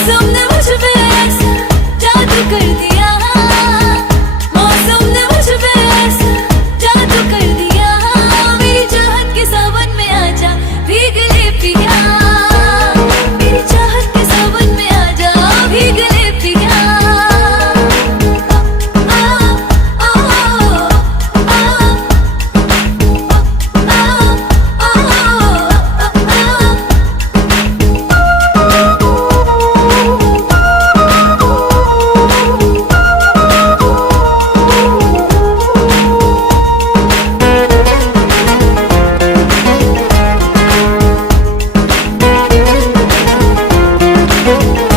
मौसम ने मुझ पे ऐसा जादू कर दिया, मौसम ने मुझ पे ऐसा जादू कर दिया, मेरी चाहत के सावन में आजा भीग ले पिया, मेरी चाहत के सावन में आजा भीग ले पिया। Thank you.